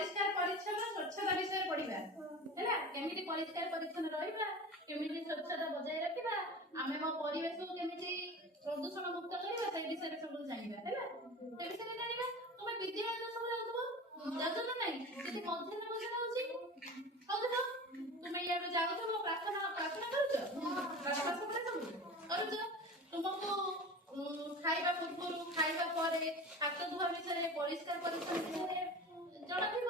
ପରିଷ୍କାର ପରିଚ୍ଛନ୍ନ ସ୍ୱଚ୍ଛତା ବିଷୟରେ ପଢିବା ହେଲା। କେମିତି ପରିଷ୍କାର ପରିଚ୍ଛନ୍ନ ରହିବା, କେମିତି ସ୍ୱଚ୍ଛତା ବଜାୟ ରଖିବା, ଆମେ ଆମ ପରିବେଶକୁ କେମିତି ପ୍ରଦୂଷଣ ମୁକ୍ତ କରିବା, ସେଇ ବିଷୟରେ ସବୁ ଜାଣିବା ହେଲା। ସେ ବିଷୟରେ ଜାଣିବା। ତୁମେ ବିଦ୍ୟାଳୟ ସବୁ ଯାଉଥିବ, ଯାଉଛ ନା ନାଇଁ? ଯଦି ମଧ୍ୟାହ୍ନ ଭୋଜନ ହଉଛି ହଉଥିବ, ତୁମେ ଇଆଡୁ ଯାଉଥିବ, ପ୍ରାର୍ଥନା କରୁଛ, ପ୍ରାର୍ଥନା ସକାଳେ ସବୁ କରୁଛ। ତୁମକୁ ଖାଇବା ପୂର୍ବରୁ ଖାଇବା ପରେ ହାତ ଧୁଆ ବିଷୟରେ ପରିଷ୍କାର ପରିଚ୍ଛନ୍ନ ବିଷୟରେ ଜଣାଥିବ।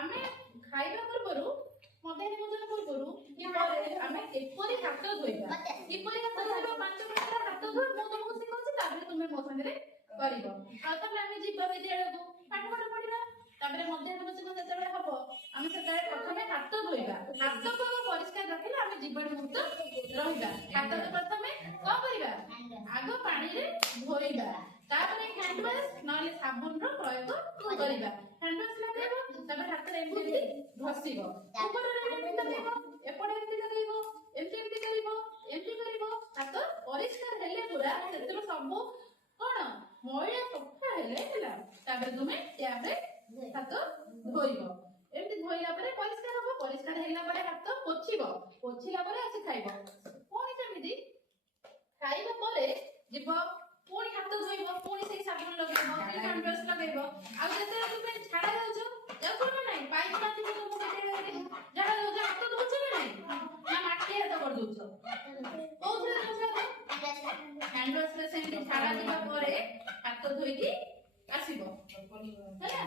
ଆମେ ଖାଇବା ପୂର୍ବରୁ ମଧ୍ୟାହ୍ନ ଭୋଜନ ପୂର୍ବରୁ କି ପରେ ଆମେ ଏପରି ହାତ ଧୋଇବା, କିପରି ହାତ ଧୋଇବା 5 ମିନିଟର ହାତ ଧୁଆ ମୁଁ ତମକୁ ଶିଖଉଛି, ତାପରେ ତୁମେ ମୋ ସାଙ୍ଗରେ କରିବ। ଆଉ ତାପରେ ଆମେ ଯିବା ବିଦ୍ୟାଳୟକୁ ପାଠ ପଢିବା। ତାପରେ ମଧ୍ୟାହ୍ନ ଭୋଜନ ଯେତେବେଳେ ହବ ଆମେ ସେତେବେଳେ ପ୍ରଥମେ ହାତ ଧୋଇବା। ହାତକୁ ପରିଷ୍କାର ରଖିଲେ ଆମେ ଜୀବାଣୁ ମୁକ୍ତ ରହିବା। ହାତକୁ ପ୍ରଥମେ କଣ କରିବା? ଆଗ ପାଣିରେ ଧୋଇବା, ତାପରେ ହ୍ୟାଣ୍ଡ ୱାଶ ନହେଲେ ସାବୁନର ପ୍ରୟୋଗ କରିବା। ହ୍ୟାଣ୍ଡ ୱାଶ ଲଗାଇବ, ତାପରେ ହାତରେ ଏମିତି ଘଷିବ, ଉପରେ ଏମିତି ଲଗାଇବ, ଏପଟେ ଏମିତି ଲଗାଇବ, ଏମିତି କରିବ, ଏମିତି କରିବ। ହାତ ପରିଷ୍କାର ହେଲେ ପୁରା ସେଥିରୁ ସବୁ କଣ ମଇଳା ସଫା ହେଲେ ହେଲା, ତାପରେ ତୁମେ ଟ୍ୟାପରେ ହାତ ଧୋଇବ। ଏମିତି ଧୋଇଲା ପରେ ପରିଷ୍କାର ହବ। ପରିଷ୍କାର ହେଲା ପରେ ହାତ ପୋଛିବ, ପୋଛିଲା ପରେ ଆସି ଖାଇବ। ପୁଣି ସେମିତି ଖାଇବା ପରେ ଯିବ, ପୁଣି ହାତ ଧୋଇବ, ପୁଣି ସେଇ ସାବୁନ ଲଗେଇବ, ହ୍ୟାଣ୍ଡ ୱାଶ ଲଗେଇବ। ଆଉ ଯେତେବେଳେ ତୁମେ ଝାଡା ଯାଉଛ ନା ନାଇଁ, ପାଇଖାନା ଥିବ ତୁମ ବିଦ୍ୟାଳୟରେ, ଝାଡା ଯାଉଛ, ହାତ ଧୋଉଛ ନା ନାଇଁ? ନା ମାଟି ହାତ କରିଦଉଛ? କୋଉଥିରେ ଦଉଛ? ହ୍ୟାଣ୍ଡ ୱାଶରେ। ସେମିତି ଝାଡା ଯିବା ପରେ ହାତ ଧୋଇକି ଆସିବ ହେଲା।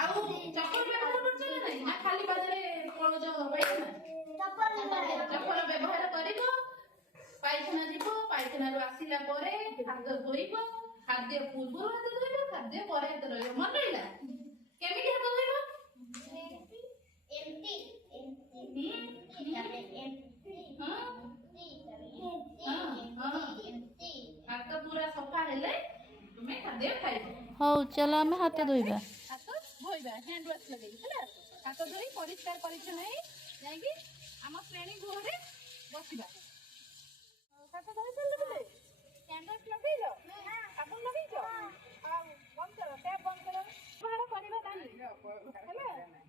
ଆଉ ଚପଲ ବ୍ୟବହାର କରୁଛ ନା ନାଇଁ? ନା ଖାଲି ପାଦରେ ପଳଉଛ ପାଇଖାନା? ଚପଲ ବ୍ୟବହାର କରିବ। ପାଇଖାନା ଯିବ, ପାଇଖାନାରୁ ଆସିଲା ପରେ ହାତ ଧୋଇବ। ଖାଦ୍ୟ ପୂର୍ବରୁ ହାତ ଧୋଇବ, ଖାଦ୍ୟ ପରେ ହାତ ଧୋଇବ। ମନେ ରହିଲା? କେମିତି ହାତ ଧୋଇବ? ହାତ ପୁରା ସଫା ହେଲେ ତୁମେ ଖାଦ୍ୟ ଖାଇବ। ହଉ ଚାଲ ଆମେ ହାତ ଧୋଇବା। ହାତ ଧୋଇବା ହ୍ୟାଣ୍ଡ ୱାଶ ଲଗେଇ ହେଲା। ହାତ ଧୋଇ ପରିଷ୍କାର ପରିଚ୍ଛନ୍ନ ହେଇ ଯାଇକି ଆମ ଶ୍ରେଣୀ ଗୃହରେ ବସିବା। ହାତ ଧୋଇ ସାରିଲ ବୋଧେ? ହ୍ୟାଣ୍ଡ ୱାଶ ଲଗେଇଲ? ସାବୁନ ଲଗେଇଛ? ଆଉ ବନ୍ଦ କର, ଟ୍ୟାପ ବନ୍ଦ କର। ବ୍ୟବହାର କରିବା ନାହିଁ ହେଲା।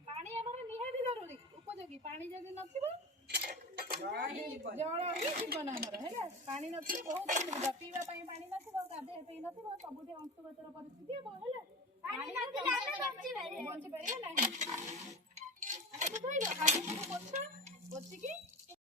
ପାଣି ଆମର ନିହାତି ଜରୁରୀ, ଉପଯୋଗୀ। ପାଣି ଯଦି ନଥିବ ଜଳ ହିଁ ଜୀବନ ଆମର ହେଲା। ପାଣି ନଥିଲେ ବହୁତ ଅସୁବିଧା। ପିଇବା ପାଇଁ ପାଣି ନଥିବ, ଗାଧୋଇବା ପାଇଁ ନଥିବ, ସବୁଠି ଅଂଶୁଘାତର ପରିସ୍ଥିତି ହେବ ହେଲା। ପାଣି ନଥିଲେ ଆମେ ବଞ୍ଚି ପାରିବା ନାହିଁ। ହାତ ଧୋଇଲ, ହାତ ପୋଛ, ପୋଛିକି